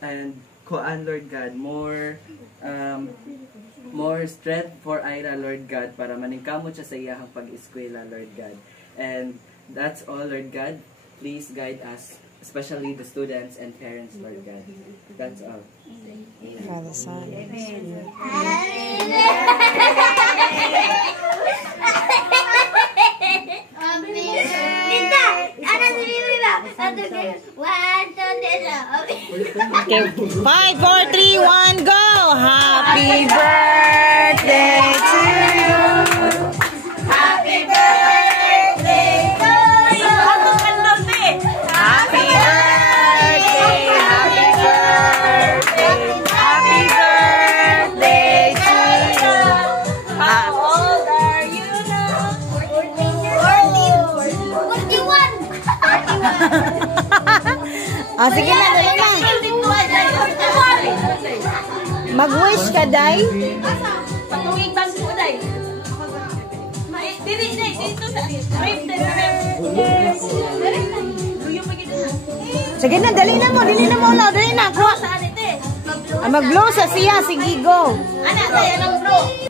and kuan, Lord God, more strength for Ira, Lord God, para maningkamot siya sa iyahang pag-eskwela, Lord God. And that's all, Lord God. Please guide us, especially the students and parents, Lord God. That's all. Father, Son, and Spirit. Okay, 5, 4, 3, 1, go! Happy birthday to you! Happy birthday to you! Happy birthday! Happy birthday! Happy birthday to you! How old are you now? 41! Oh, sige na, dali na. Mag-wish ka, Day? Patuwing bang po, Day. Dili, dito sa rip, sige na, dali na mo. Dali na mo, dali na. Saan ito eh? Mag-blow sa siya. Sige, go. Anak, Day, anong blow?